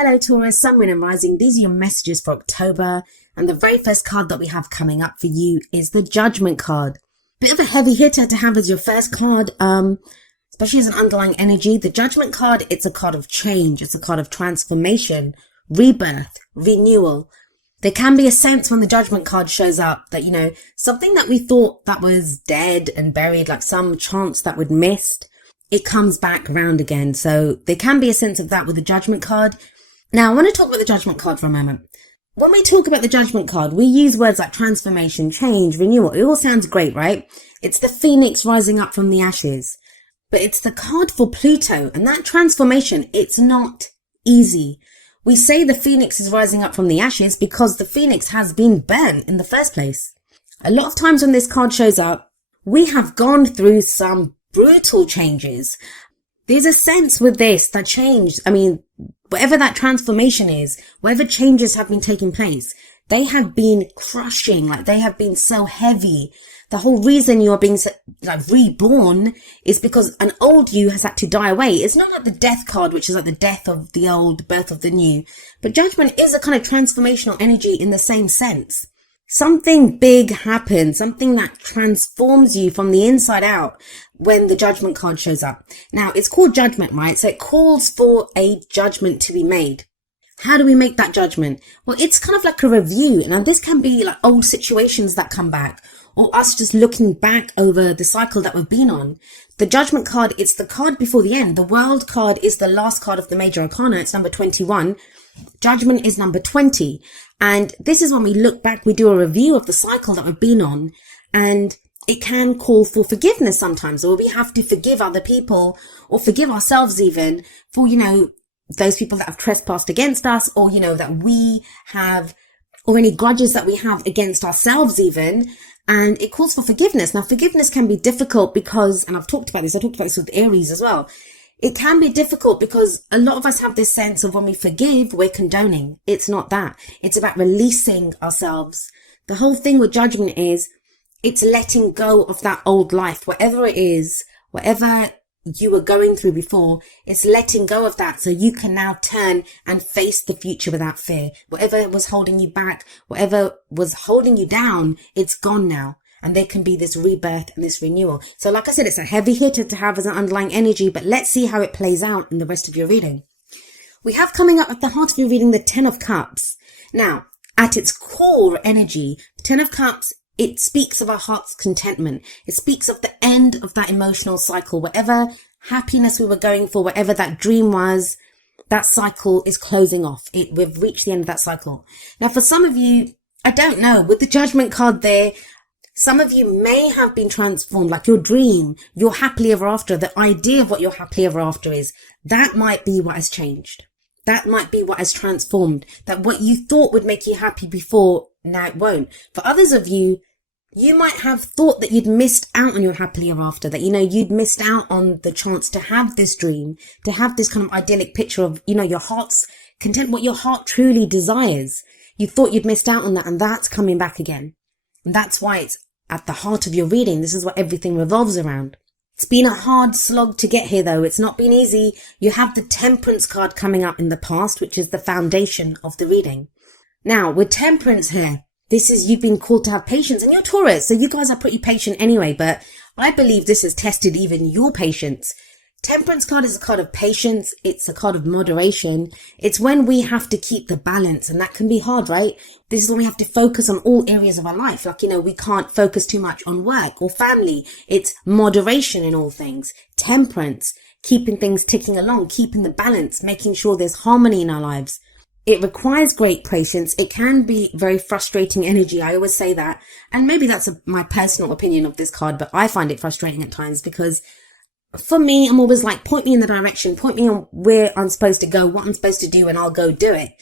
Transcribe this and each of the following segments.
Hello Taurus, Sun, Moon and Rising. These are your messages for October. And the very first card that we have coming up for you is the Judgment card. Bit of a heavy hitter to have as your first card, especially as an underlying energy. The Judgment card, it's a card of change. It's a card of transformation, rebirth, renewal. There can be a sense when the Judgment card shows up that, something that we thought that was dead and buried, like some chance that we'd missed, it comes back around again. So there can be a sense of that with the Judgment card. Now, I want to talk about the Judgment card for a moment. When we talk about the Judgment card, we use words like transformation, change, renewal. It all sounds great, right? It's the phoenix rising up from the ashes. But it's the card for Pluto, and that transformation, it's not easy. We say the phoenix is rising up from the ashes because the phoenix has been burnt in the first place. A lot of times when this card shows up, we have gone through some brutal changes. There's a sense with this that change, whatever that transformation is, whatever changes have been taking place, they have been crushing, like they have been so heavy. The whole reason you are being reborn is because an old you has had to die away. It's not like the death card, which is like the death of the old, birth of the new. But Judgment is a kind of transformational energy in the same sense. Something big happens, something that transforms you from the inside out when the Judgment card shows up. Now, it's called Judgment, right? So it calls for a judgment to be made. How do we make that judgment? Well, it's kind of like a review. Now, this can be like old situations that come back, or us just looking back over the cycle that we've been on. The Judgment card, it's the card before the end. The World card is the last card of the Major Arcana. It's number 21. Judgment is number 20. And this is when we look back, we do a review of the cycle that we've been on. And it can call for forgiveness sometimes, or we have to forgive other people or forgive ourselves even for, those people that have trespassed against us, or, that we have, or any grudges that we have against ourselves even. And it calls for forgiveness. Now, forgiveness can be difficult because, and I talked about this with Aries as well. It can be difficult because a lot of us have this sense of when we forgive, we're condoning. It's not that. It's about releasing ourselves. The whole thing with Judgment is it's letting go of that old life, whatever it is, whatever you were going through before, it's letting go of that so you can now turn and face the future without fear. Whatever was holding you back, whatever was holding you down, it's gone now. And there can be this rebirth and this renewal. So like I said, it's a heavy hitter to have as an underlying energy, but let's see how it plays out in the rest of your reading. We have coming up at the heart of your reading the Ten of Cups. Now, at its core energy, the Ten of Cups, it speaks of our heart's contentment. It speaks of the end of that emotional cycle. Whatever happiness we were going for, whatever that dream was, that cycle is closing off. We've reached the end of that cycle. Now, for some of you, I don't know, with the Judgment card there, some of you may have been transformed, like your dream, your happily ever after, the idea of what your happily ever after is. That might be what has changed. That might be what has transformed. That what you thought would make you happy before, now it won't. For others of you, you might have thought that you'd missed out on your happily ever after, that, you'd missed out on the chance to have this dream, to have this kind of idyllic picture of, your heart's content, what your heart truly desires. You thought you'd missed out on that, and that's coming back again. And that's why it's at the heart of your reading. This is what everything revolves around. It's been a hard slog to get here, though. It's not been easy. You have the Temperance card coming up in the past, which is the foundation of the reading. Now, with Temperance here, this is, you've been called to have patience, and you're Taurus, so you guys are pretty patient anyway, but I believe this has tested even your patience. Temperance card is a card of patience. It's a card of moderation. It's when we have to keep the balance, and that can be hard, right? This is when we have to focus on all areas of our life. Like, we can't focus too much on work or family. It's moderation in all things. Temperance, keeping things ticking along, keeping the balance, making sure there's harmony in our lives. It requires great patience. It can be very frustrating energy. I always say that. And maybe that's my personal opinion of this card, but I find it frustrating at times because for me, I'm always like, point me in the direction, point me on where I'm supposed to go, what I'm supposed to do, and I'll go do it.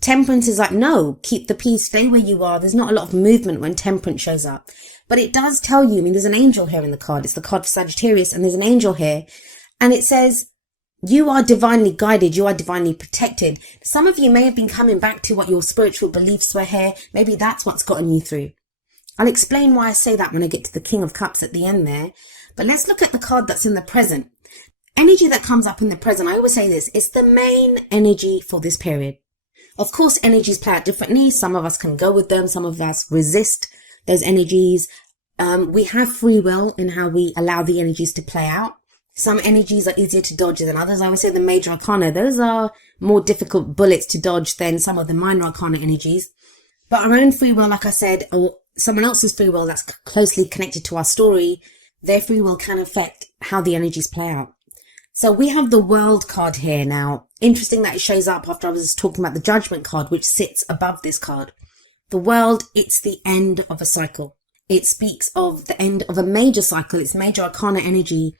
Temperance is like, no, keep the peace, stay where you are. There's not a lot of movement when Temperance shows up. But it does tell you, there's an angel here in the card. It's the card for Sagittarius, and there's an angel here. And it says, you are divinely guided. You are divinely protected. Some of you may have been coming back to what your spiritual beliefs were here. Maybe that's what's gotten you through. I'll explain why I say that when I get to the King of Cups at the end there. But let's look at the card that's in the present. Energy that comes up in the present, I always say this, it's the main energy for this period. Of course, energies play out differently. Some of us can go with them. Some of us resist those energies. We have free will in how we allow the energies to play out. Some energies are easier to dodge than others. I would say the major arcana, those are more difficult bullets to dodge than some of the minor arcana energies. But our own free will, like I said, or someone else's free will that's closely connected to our story, their free will can affect how the energies play out. So we have the World card here now. Interesting that it shows up after I was talking about the Judgment card, which sits above this card. The World, it's the end of a cycle. It speaks of the end of a major cycle. It's major arcana energy.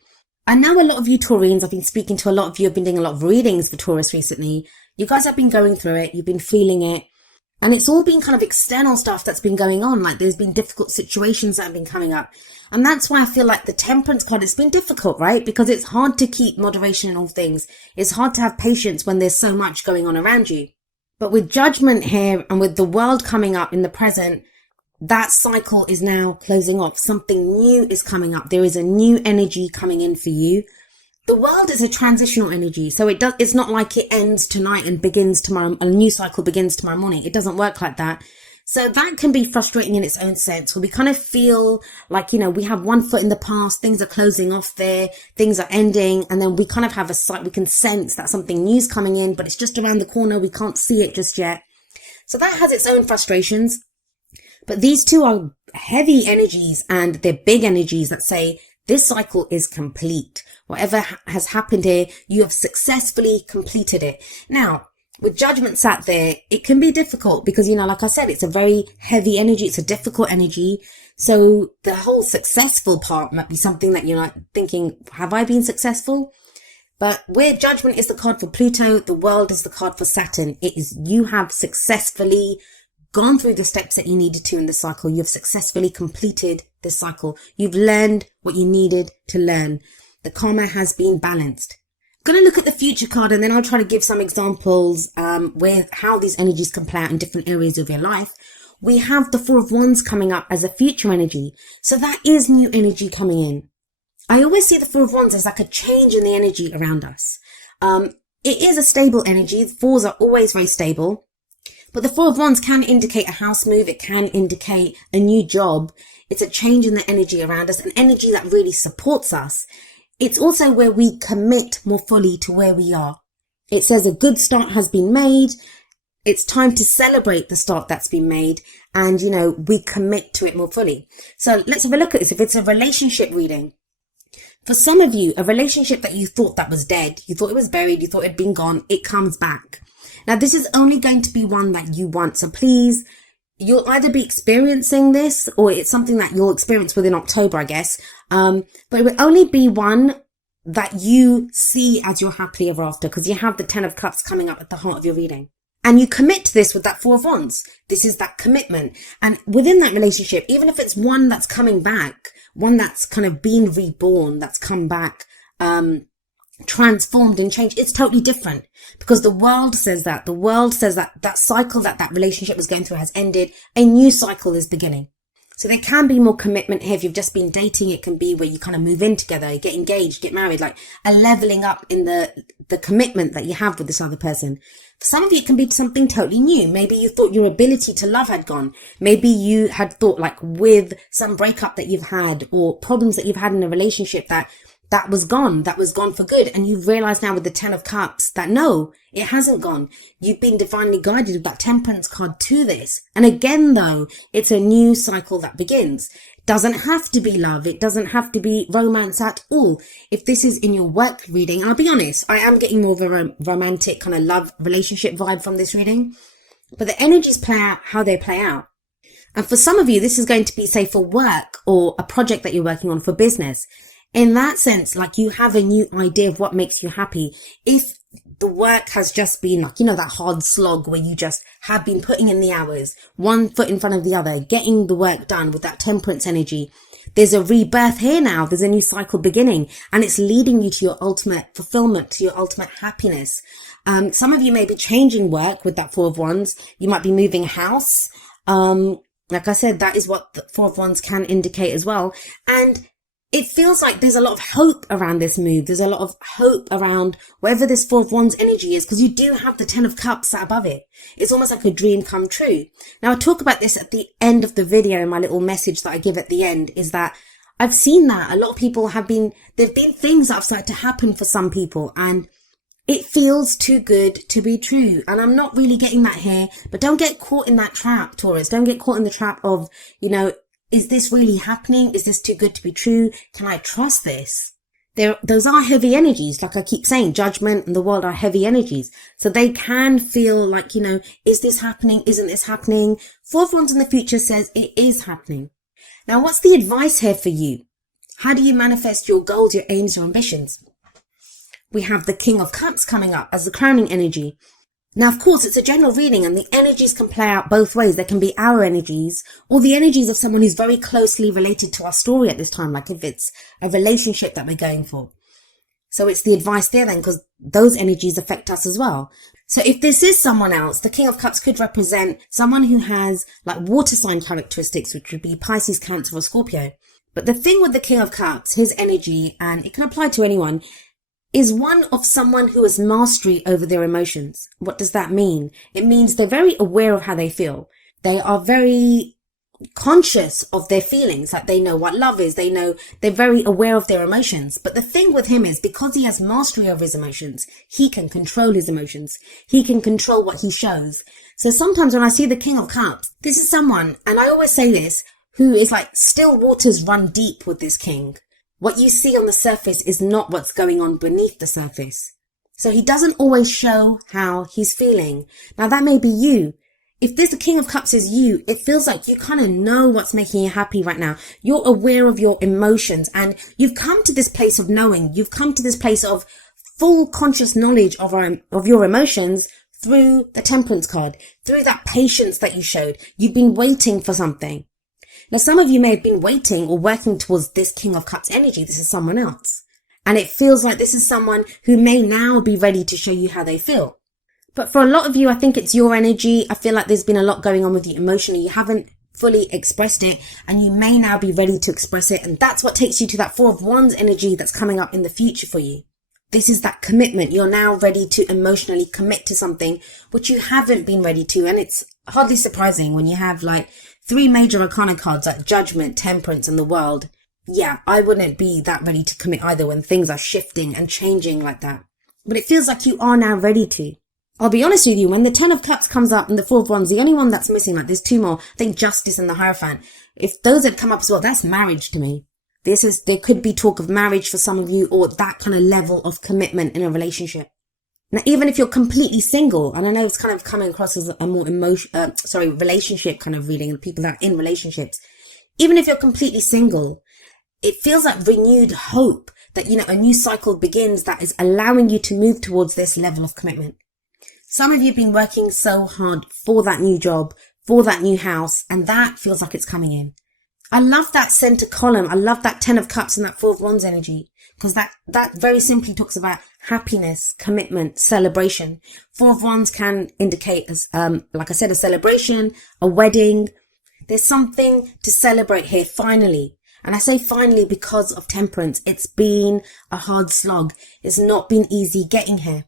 I know a lot of you Taurians, I've been speaking to a lot of you, I've been doing a lot of readings for Taurus recently. You guys have been going through it. You've been feeling it. And it's all been kind of external stuff that's been going on. Like there's been difficult situations that have been coming up. And that's why I feel like the Temperance card, it's been difficult, right? Because it's hard to keep moderation in all things. It's hard to have patience when there's so much going on around you. But with Judgment here and with the World coming up in the present, that cycle is now closing off. Something new is coming up. There is a new energy coming in for you. The World is a transitional energy. So it's not like it ends tonight and begins tomorrow. A new cycle begins tomorrow morning. It doesn't work like that. So that can be frustrating in its own sense, where we kind of feel like, we have one foot in the past, things are closing off there, things are ending, and then we kind of have we can sense that something new's coming in, but it's just around the corner. We can't see it just yet. So that has its own frustrations. But these two are heavy energies, and they're big energies that say this cycle is complete. Whatever has happened here, you have successfully completed it. Now, with Judgment sat there, it can be difficult because, like I said, it's a very heavy energy. It's a difficult energy. So the whole successful part might be something that you're like thinking, have I been successful? But where Judgment is the card for Pluto, the World is the card for Saturn. It is, you have successfully gone through the steps that you needed to in the cycle. You've successfully completed the cycle. You've learned what you needed to learn. The karma has been balanced. I'm going to look at the Future card, and then I'll try to give some examples with how these energies can play out in different areas of your life. We have the Four of Wands coming up as a future energy. So that is new energy coming in. I always see the Four of Wands as like a change in the energy around us. It is a stable energy. The fours are always very stable. But the Four of Wands can indicate a house move. It can indicate a new job. It's a change in the energy around us, an energy that really supports us. It's also where we commit more fully to where we are. It says a good start has been made. It's time to celebrate the start that's been made. And, we commit to it more fully. So let's have a look at this. If it's a relationship reading, for some of you, a relationship that you thought that was dead, you thought it was buried, you thought it had been gone, it comes back. Now, this is only going to be one that you want. So please, you'll either be experiencing this or it's something that you'll experience within October, I guess. But it will only be one that you see as your happily ever after, because you have the 10 of Cups coming up at the heart of your reading. And you commit to this with that Four of Wands. This is that commitment. And within that relationship, even if it's one that's coming back, one that's kind of been reborn, that's come back, transformed and changed, it's totally different, because the World says that. The World says that that cycle that relationship was going through has ended. A new cycle is beginning. So there can be more commitment here. If you've just been dating, it can be where you kind of move in together, get engaged, get married, like a leveling up in the commitment that you have with this other person. For some of you, it can be something totally new. Maybe you thought your ability to love had gone. Maybe you had thought, like, with some breakup that you've had or problems that you've had in a relationship, that was gone for good. And you've realized now with the 10 of Cups that no, it hasn't gone. You've been divinely guided with that Temperance card to this. And again, though, it's a new cycle that begins. It doesn't have to be love. It doesn't have to be romance at all. If this is in your work reading, and I'll be honest, I am getting more of a romantic kind of love relationship vibe from this reading, but the energies play out how they play out. And for some of you, this is going to be, say, for work or a project that you're working on for business. In that sense, like, you have a new idea of what makes you happy. If the work has just been like, that hard slog where you just have been putting in the hours, one foot in front of the other, getting the work done with that Temperance energy, there's a rebirth here now. There's a new cycle beginning, and it's leading you to your ultimate fulfillment, to your ultimate happiness. Some of you may be changing work with that Four of Wands. You might be moving house. Like I said, that is what the Four of Wands can indicate as well. And it feels like there's a lot of hope around this move. There's a lot of hope around wherever this Four of Wands energy is, because you do have the Ten of Cups sat above it. It's almost like a dream come true. Now, I talk about this at the end of the video. My little message that I give at the end is that I've seen that a lot of people there've been things that have started to happen for some people, and it feels too good to be true. And I'm not really getting that here, but don't get caught in that trap, Taurus. Don't get caught in the trap of, is this really happening? Is this too good to be true? Can I trust this? Those are heavy energies. Like I keep saying, judgment and the world are heavy energies. So they can feel like, is this happening? Isn't this happening? Four of Wands in the future says it is happening. Now, what's the advice here for you? How do you manifest your goals, your aims, your ambitions? We have the King of Cups coming up as the crowning energy. Now, of course, it's a general reading and the energies can play out both ways. There can be our energies or the energies of someone who's very closely related to our story at this time, like if it's a relationship that we're going for. So it's the advice there then, because those energies affect us as well. So if this is someone else, the King of Cups could represent someone who has like water sign characteristics, which would be Pisces, Cancer, or Scorpio. But the thing with the King of Cups, his energy, and it can apply to anyone, is one of someone who has mastery over their emotions. What does that mean? It means they're very aware of how they feel. They are very conscious of their feelings, like they know what love is. They're very aware of their emotions. But the thing with him is because he has mastery over his emotions, he can control his emotions. He can control what he shows. So sometimes when I see the King of Cups, this is someone, and I always say this, who is like still waters run deep with this king. What you see on the surface is not what's going on beneath the surface. So he doesn't always show how he's feeling. Now that may be you. If this the King of Cups is you, it feels like you kind of know what's making you happy right now. You're aware of your emotions and you've come to this place of knowing. You've come to this place of full conscious knowledge of your emotions through the Temperance card, through that patience that you showed. You've been waiting for something. Now, some of you may have been waiting or working towards this King of Cups energy. This is someone else. And it feels like this is someone who may now be ready to show you how they feel. But for a lot of you, I think it's your energy. I feel like there's been a lot going on with you emotionally. You haven't fully expressed it and you may now be ready to express it. And that's what takes you to that Four of Wands energy that's coming up in the future for you. This is that commitment. You're now ready to emotionally commit to something which you haven't been ready to. And it's hardly surprising when you have like 3 major arcana cards like Judgment, Temperance, and the World. Yeah, I wouldn't be that ready to commit either when things are shifting and changing like that. But it feels like you are now ready to. I'll be honest with you, when the Ten of Cups comes up and the Four of Wands, the only one that's missing, like there's 2 more, I think Justice and the Hierophant. If those had come up as well, that's marriage to me. There could be talk of marriage for some of you or that kind of level of commitment in a relationship. Now, even if you're completely single, and I know it's kind of coming across as a more relationship kind of reading, people that are in relationships. Even if you're completely single, it feels like renewed hope that, a new cycle begins that is allowing you to move towards this level of commitment. Some of you have been working so hard for that new job, for that new house, and that feels like it's coming in. I love that center column. I love that 10 of Cups and that 4 of Wands energy, because that very simply talks about happiness, commitment, celebration. 4 of Wands can indicate, as like I said, a celebration, a wedding. There's something to celebrate here, finally. And I say finally because of Temperance. It's been a hard slog. It's not been easy getting here.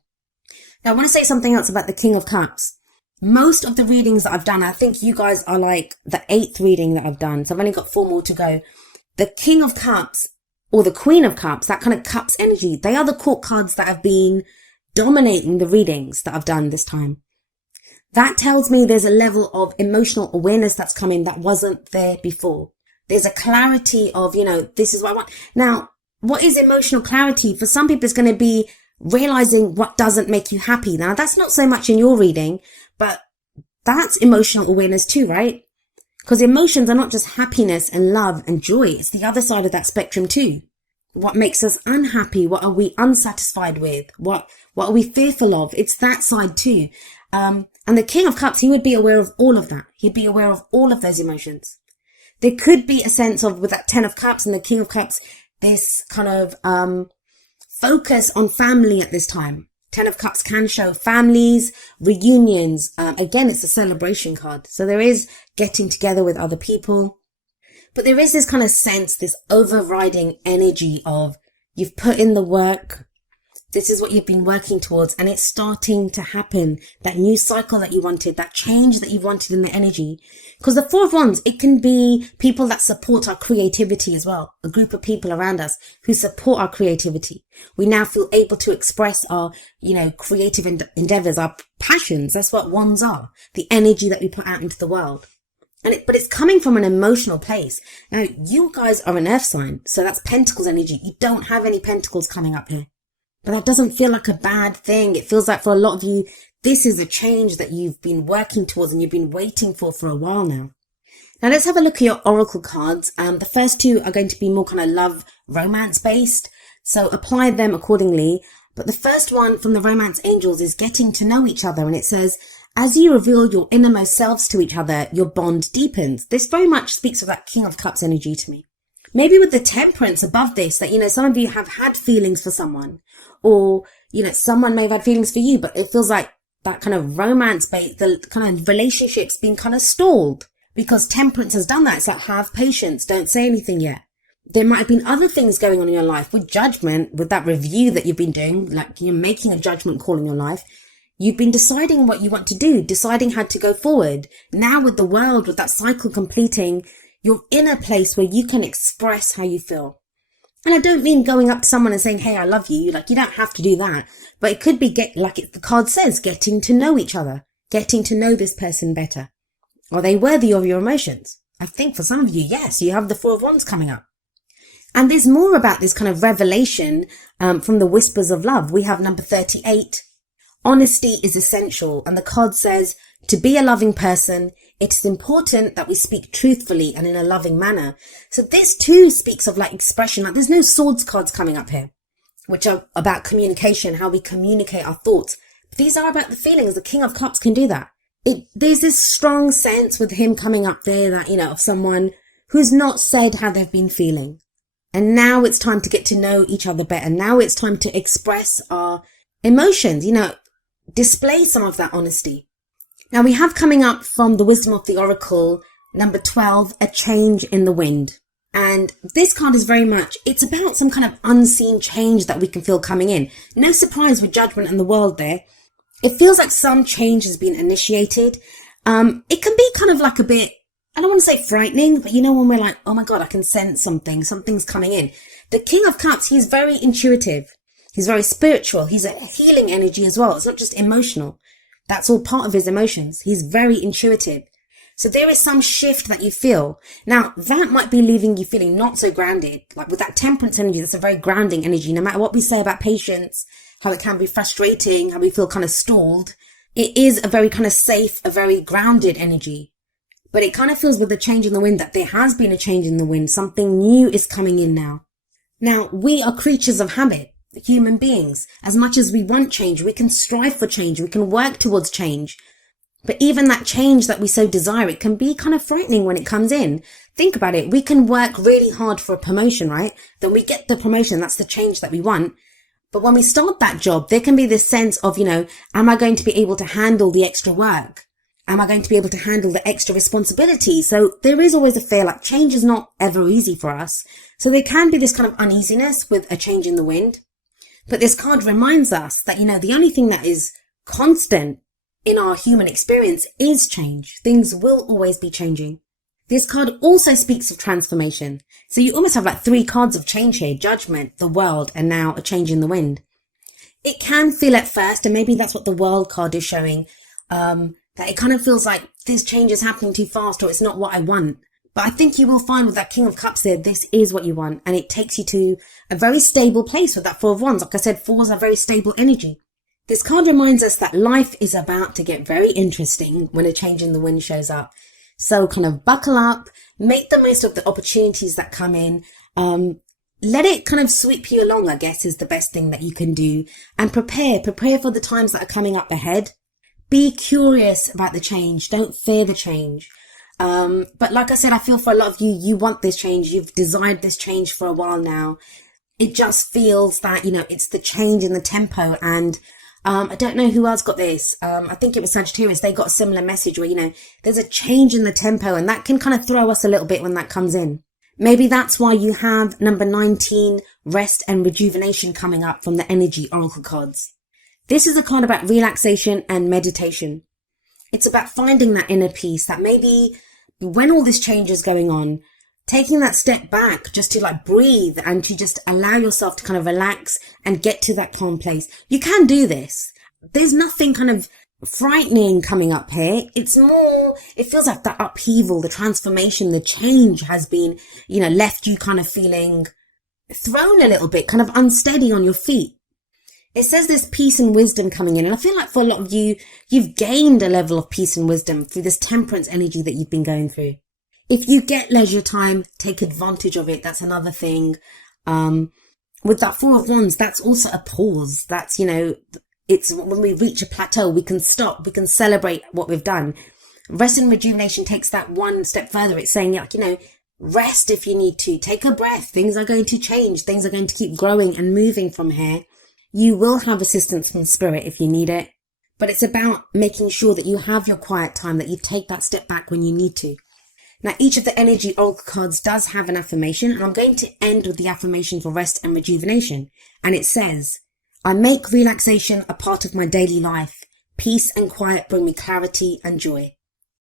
Now, I want to say something else about the King of Cups. Most of the readings that I've done, I think you guys are like the 8th reading that I've done. So I've only got 4 more to go. The King of Cups or the Queen of Cups, that kind of Cups energy, they are the court cards that have been dominating the readings that I've done this time. That tells me there's a level of emotional awareness that's coming that wasn't there before. There's a clarity of, this is what I want. Now, what is emotional clarity? For some people, it's going to be realizing what doesn't make you happy. Now, that's not so much in your reading, but that's emotional awareness too, right? Because emotions are not just happiness and love and joy. It's the other side of that spectrum too. What makes us unhappy? What are we unsatisfied with? What are we fearful of? It's that side too. And the King of Cups, he would be aware of all of that. He'd be aware of all of those emotions. There could be a sense of, with that 10 of Cups and the King of Cups, this kind of focus on family at this time. 10 of Cups can show families, reunions. Again, it's a celebration card. So there is getting together with other people. But there is this kind of sense, this overriding energy of you've put in the work. This is what you've been working towards, and it's starting to happen. That new cycle that you wanted, that change that you've wanted in the energy. Because the Four of Wands, it can be people that support our creativity as well. A group of people around us who support our creativity. We now feel able to express our, creative endeavors, our passions. That's what wands are. The energy that we put out into the world. But it's coming from an emotional place. Now, you guys are an earth sign, so that's Pentacles energy. You don't have any Pentacles coming up here. But that doesn't feel like a bad thing. It feels like for a lot of you, this is a change that you've been working towards and you've been waiting for a while now. Now let's have a look at your oracle cards. The first two are going to be more kind of love, romance based. So apply them accordingly. But the first one from the romance angels is getting to know each other. And it says, as you reveal your innermost selves to each other, your bond deepens. This very much speaks of that King of Cups energy to me. Maybe with the Temperance above this, that, some of you have had feelings for someone. Or, someone may have had feelings for you, but it feels like that kind of romance-based, the kind of relationship's been kind of stalled. Because Temperance has done that. It's like, have patience, don't say anything yet. There might have been other things going on in your life with Judgment, with that review that you've been doing, like you're making a judgment call in your life. You've been deciding what you want to do, deciding how to go forward. Now with the World, with that cycle completing, you're in a place where you can express how you feel. And I don't mean going up to someone and saying, hey, I love you. Like, you don't have to do that. But it could be, the card says, getting to know each other, getting to know this person better. Are they worthy of your emotions? I think for some of you, yes, you have the Four of Wands coming up. And there's more about this kind of revelation from the Whispers of Love. We have number 38. Honesty is essential. And the card says, to be a loving person, it is important that we speak truthfully and in a loving manner. So this too speaks of expression. There's no swords cards coming up here, which are about communication, how we communicate our thoughts. But these are about the feelings. The King of Cups can do that. There's this strong sense with him coming up there that, of someone who's not said how they've been feeling. And now it's time to get to know each other better. Now it's time to express our emotions, display some of that honesty. Now we have coming up from the Wisdom of the Oracle, number 12, a change in the wind. And this card is very much, it's about some kind of unseen change that we can feel coming in. No surprise with Judgment and the World there. It feels like some change has been initiated. It can be kind of like a bit, I don't want to say frightening, but when we're like, oh my God, I can sense something's coming in. The King of Cups, he's very intuitive. He's very spiritual. He's a healing energy as well. It's not just emotional. That's all part of his emotions. He's very intuitive. So there is some shift that you feel. Now, that might be leaving you feeling not so grounded. Like with that Temperance energy, that's a very grounding energy. No matter what we say about patience, how it can be frustrating, how we feel kind of stalled, it is a very kind of safe, a very grounded energy. But it kind of feels with the change in the wind that there has been a change in the wind. Something new is coming in now. Now, we are creatures of habit. Human beings. As much as we want change, we can strive for change, we can work towards change. But even that change that we so desire, it can be kind of frightening when it comes in. Think about it. We can work really hard for a promotion, right? Then we get the promotion. That's the change that we want. But when we start that job, there can be this sense of, am I going to be able to handle the extra work? Am I going to be able to handle the extra responsibility? So there is always a fear, like change is not ever easy for us. So there can be this kind of uneasiness with a change in the wind. But this card reminds us that, the only thing that is constant in our human experience is change. Things will always be changing. This card also speaks of transformation. So you almost have 3 cards of change here: Judgment, the World, and now a change in the wind. It can feel at first, and maybe that's what the World card is showing, that it kind of feels like this change is happening too fast, or it's not what I want. But I think you will find with that King of Cups there, this is what you want. And it takes you to a very stable place with that Four of Wands. Like I said, fours are very stable energy. This card reminds us that life is about to get very interesting when a change in the wind shows up. So kind of buckle up, make the most of the opportunities that come in. Let it kind of sweep you along, I guess, is the best thing that you can do. And prepare for the times that are coming up ahead. Be curious about the change. Don't fear the change. But like I said, I feel for a lot of you, you want this change. You've desired this change for a while now. It just feels that, it's the change in the tempo, and I don't know who else got this. I think it was Sagittarius. They got a similar message where, there's a change in the tempo, and that can kind of throw us a little bit when that comes in. Maybe that's why you have number 19, rest and rejuvenation, coming up from the energy oracle cards. This is a card about relaxation and meditation. It's about finding that inner peace, that maybe when all this change is going on, taking that step back just to breathe and to just allow yourself to kind of relax and get to that calm place. You can do this. There's nothing kind of frightening coming up here. It's more, it feels like that upheaval, the transformation, the change has been, left you kind of feeling thrown a little bit, kind of unsteady on your feet. It says there's peace and wisdom coming in. And I feel like for a lot of you, you've gained a level of peace and wisdom through this temperance energy that you've been going through. If you get leisure time, take advantage of it. That's another thing. With that Four of Wands, that's also a pause. That's, it's when we reach a plateau, we can stop, we can celebrate what we've done. Rest and rejuvenation takes that one step further. It's saying, rest if you need to. Take a breath. Things are going to change. Things are going to keep growing and moving from here. You will have assistance from spirit if you need it. But it's about making sure that you have your quiet time, that you take that step back when you need to. Now, each of the energy oracle cards does have an affirmation, and I'm going to end with the affirmation for rest and rejuvenation. And it says, I make relaxation a part of my daily life. Peace and quiet bring me clarity and joy.